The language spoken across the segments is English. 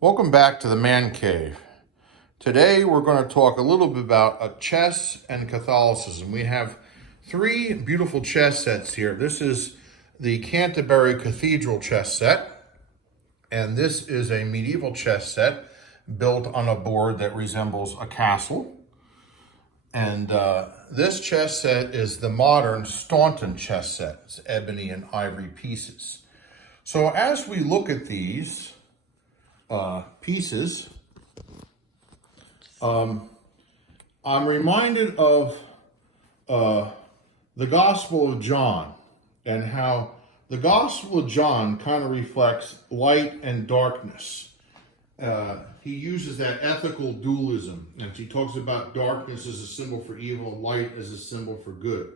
Welcome back to the Man Cave. Today we're going to talk a little bit about chess and Catholicism. We have three beautiful chess sets here. This is the Canterbury Cathedral chess set, and this is a medieval chess set built on a board that resembles a castle. And this chess set is the modern Staunton chess set. It's ebony and ivory pieces. So as we look at these pieces, I'm reminded of the Gospel of John and how the Gospel of John kind of reflects light and darkness. He uses that ethical dualism, and he talks about darkness as a symbol for evil and light as a symbol for good.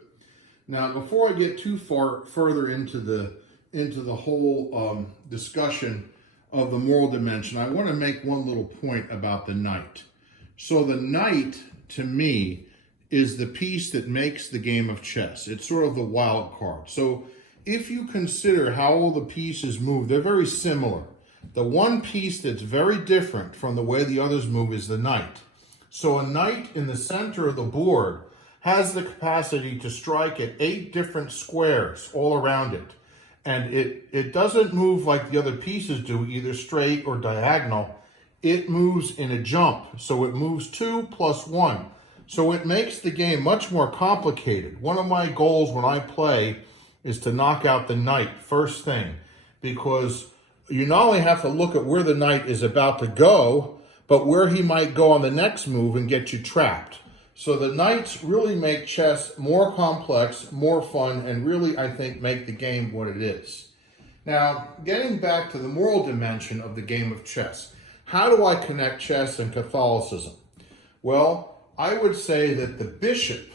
Now, before I get too further into the whole discussion of the moral dimension, I want to make one little point about the knight. So the knight, to me, is the piece that makes the game of chess. It's sort of the wild card. So if you consider how all the pieces move, they're very similar. The one piece that's very different from the way the others move is the knight. So a knight in the center of the board has the capacity to strike at 8 different squares all around it. And it doesn't move like the other pieces do, either straight or diagonal. It moves in a jump. So it moves 2 plus 1. So it makes the game much more complicated. One of my goals when I play is to knock out the knight first thing, because you not only have to look at where the knight is about to go, but where he might go on the next move and get you trapped. So the knights really make chess more complex, more fun, and really, I think, make the game what it is. Now, getting back to the moral dimension of the game of chess, how do I connect chess and Catholicism? Well, I would say that the bishop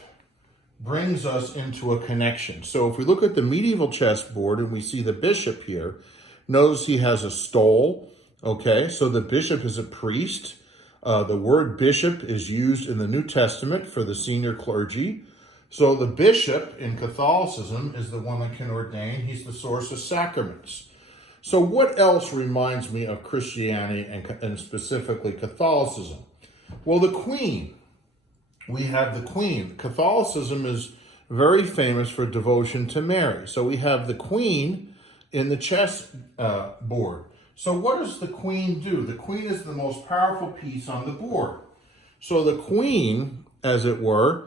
brings us into a connection. So if we look at the medieval chessboard and we see the bishop here, notice he has a stole, okay? So the bishop is a priest. The word bishop is used in the New Testament for the senior clergy. So the bishop in Catholicism is the one that can ordain. He's the source of sacraments. So what else reminds me of Christianity and specifically Catholicism? Well, the queen. We have the queen. Catholicism is very famous for devotion to Mary. So we have the queen in the chess board. So what does the queen do? The queen is the most powerful piece on the board. So the queen, as it were,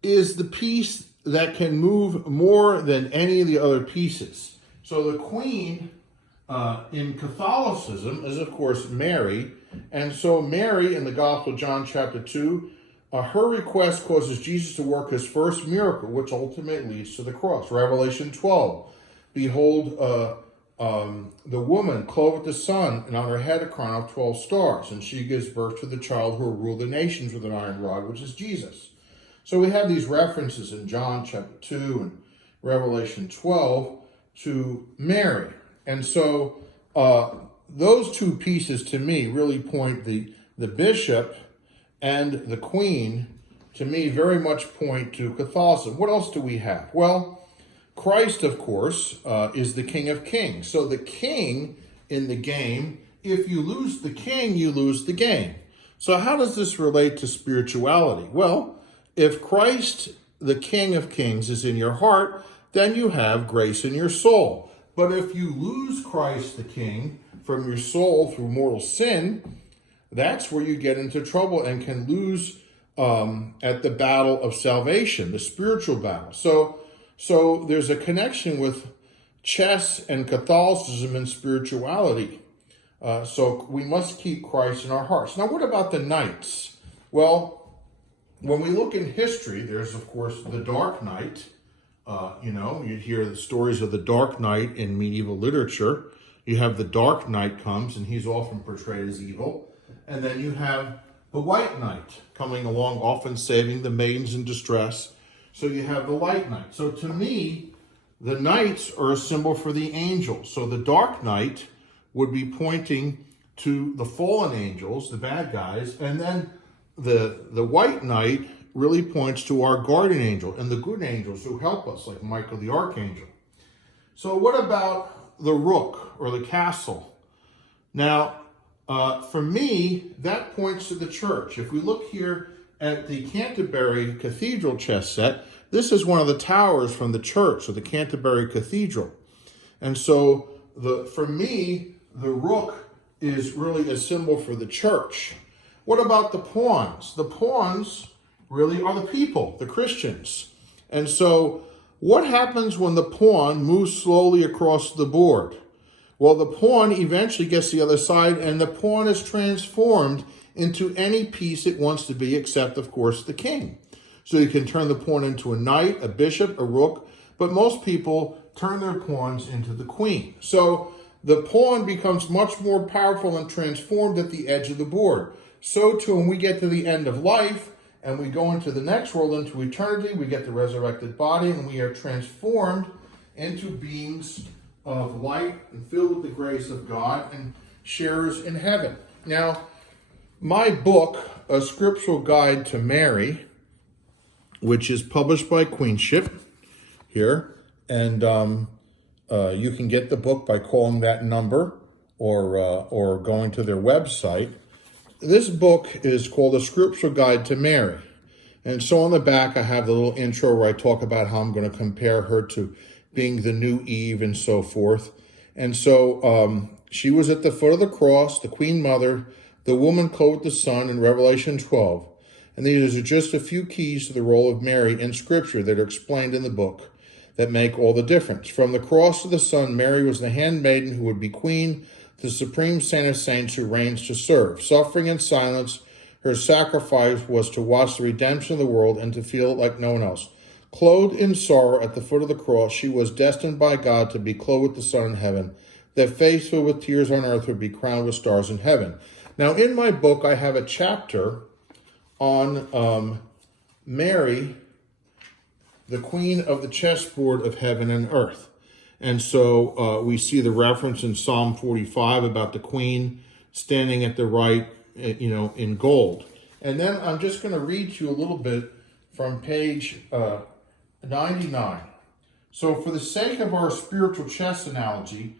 is the piece that can move more than any of the other pieces. So the queen in Catholicism is, of course, Mary. And so Mary, in the Gospel of John chapter 2, her request causes Jesus to work his first miracle, which ultimately leads to the cross. Revelation 12, behold, the woman clothed with the sun, and on her head a crown of 12 stars, and she gives birth to the child who will rule the nations with an iron rod, which is Jesus. So we have these references in John chapter 2 and Revelation 12 to Mary. And so those two pieces to me really point the bishop and the queen, to me, very much point to Catholicism. What else do we have? Well, Christ, of course, is the King of Kings. So the king in the game, if you lose the king, you lose the game. So how does this relate to spirituality? Well, if Christ, the King of Kings, is in your heart, then you have grace in your soul. But if you lose Christ, the King, from your soul through mortal sin, that's where you get into trouble and can lose at the battle of salvation, the spiritual battle. So there's a connection with chess and Catholicism and spirituality. So we must keep Christ in our hearts. Now, what about the knights? Well, when we look in history, there's, of course, the Dark Knight. You hear the stories of the Dark Knight in medieval literature. You have the Dark Knight comes, and he's often portrayed as evil. And then you have the White Knight coming along, often saving the maidens in distress. So you have the Light Knight. So to me, the knights are a symbol for the angels. So the Dark Knight would be pointing to the fallen angels, the bad guys, and then the White Knight really points to our guardian angel and the good angels who help us, like Michael the Archangel. So what about the rook or the castle? Now, for me, that points to the church. If we look here at the Canterbury Cathedral chess set, this is one of the towers from the church of the Canterbury Cathedral. And so, for me, the rook is really a symbol for the church. What about the pawns? The pawns really are the people, the Christians. And so, what happens when the pawn moves slowly across the board? Well, the pawn eventually gets to the other side, and the pawn is transformed into any piece it wants to be, except, of course, the king. So you can turn the pawn into a knight, a bishop, a rook, but most people turn their pawns into the queen. So the pawn becomes much more powerful and transformed at the edge of the board. So too, when we get to the end of life and we go into the next world, into eternity, we get the resurrected body and we are transformed into beings of light and filled with the grace of God and sharers in heaven. Now, my book, A Scriptural Guide to Mary, which is published by Queenship here, and you can get the book by calling that number or going to their website. This book is called A Scriptural Guide to Mary. And so on the back, I have the little intro where I talk about how I'm going to compare her to being the new Eve and so forth. And so she was at the foot of the cross, the Queen Mother, the woman clothed with the sun in Revelation 12. And these are just a few keys to the role of Mary in Scripture that are explained in the book that make all the difference. From the cross to the sun, Mary was the handmaiden who would be queen, the supreme saint of saints who reigns to serve. Suffering in silence, her sacrifice was to watch the redemption of the world and to feel it like no one else. Clothed in sorrow at the foot of the cross, she was destined by God to be clothed with the sun in heaven, that face filled with tears on earth would be crowned with stars in heaven. Now, in my book, I have a chapter on Mary, the queen of the chessboard of heaven and earth. And so we see the reference in Psalm 45 about the queen standing at the right, in gold. And then I'm just going to read to you a little bit from page 99. So for the sake of our spiritual chess analogy,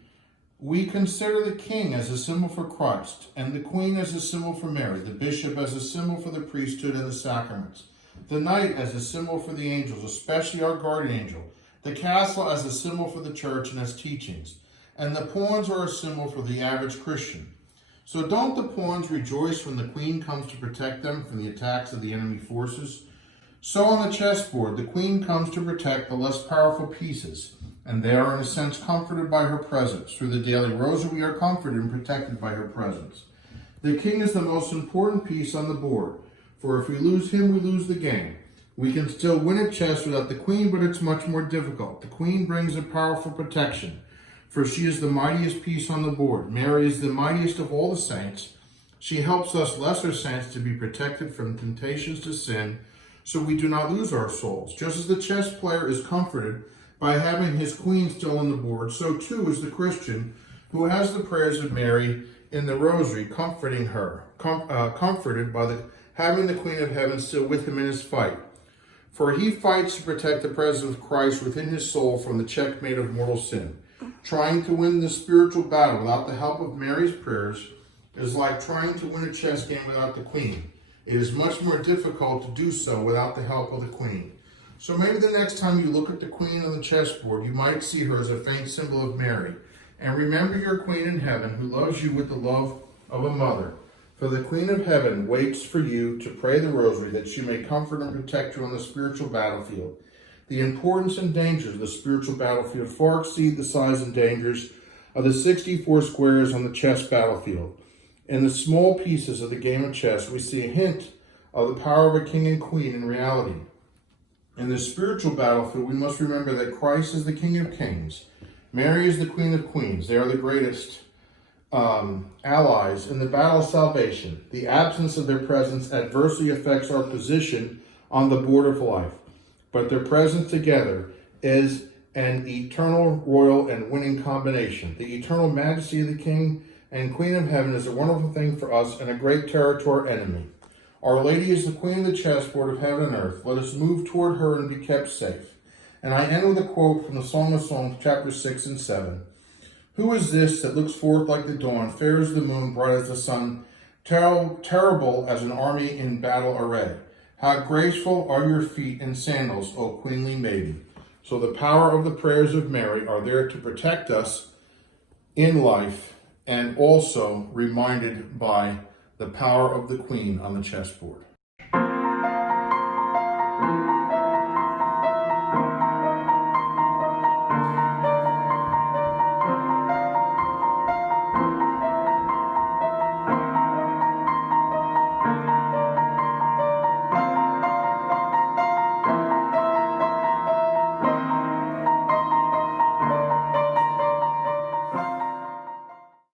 we consider the king as a symbol for Christ, and the queen as a symbol for Mary, the bishop as a symbol for the priesthood and the sacraments, the knight as a symbol for the angels, especially our guardian angel, the castle as a symbol for the church and its teachings, and the pawns are a symbol for the average Christian. So don't the pawns rejoice when the queen comes to protect them from the attacks of the enemy forces? So on the chessboard, the queen comes to protect the less powerful pieces, and they are in a sense comforted by her presence. Through the daily rosary, we are comforted and protected by her presence. The king is the most important piece on the board, for if we lose him, we lose the game. We can still win at chess without the queen, but it's much more difficult. The queen brings a powerful protection, for she is the mightiest piece on the board. Mary is the mightiest of all the saints. She helps us lesser saints to be protected from temptations to sin, so we do not lose our souls. Just as the chess player is comforted by having his queen still on the board, so too is the Christian who has the prayers of Mary in the rosary comforting her, comforted by having the Queen of Heaven still with him in his fight. For he fights to protect the presence of Christ within his soul from the checkmate of mortal sin. Trying to win the spiritual battle without the help of Mary's prayers is like trying to win a chess game without the queen. It is much more difficult to do so without the help of the queen. So maybe the next time you look at the queen on the chessboard, you might see her as a faint symbol of Mary. And remember your queen in heaven who loves you with the love of a mother. For the Queen of Heaven waits for you to pray the rosary that she may comfort and protect you on the spiritual battlefield. The importance and dangers of the spiritual battlefield far exceed the size and dangers of the 64 squares on the chess battlefield. In the small pieces of the game of chess, we see a hint of the power of a king and queen in reality. In the spiritual battlefield, we must remember that Christ is the King of Kings. Mary is the Queen of Queens. They are the greatest allies in the battle of salvation. The absence of their presence adversely affects our position on the board of life. But their presence together is an eternal, royal, and winning combination. The eternal majesty of the King and Queen of Heaven is a wonderful thing for us and a great terror to our enemy. Our Lady is the Queen of the chessboard of heaven and earth. Let us move toward her and be kept safe. And I end with a quote from the Song of Songs, chapter 6 and 7. Who is this that looks forth like the dawn, fair as the moon, bright as the sun, terrible as an army in battle array? How graceful are your feet in sandals, O queenly maiden. So the power of the prayers of Mary are there to protect us in life, and also reminded by the power of the queen on the chessboard.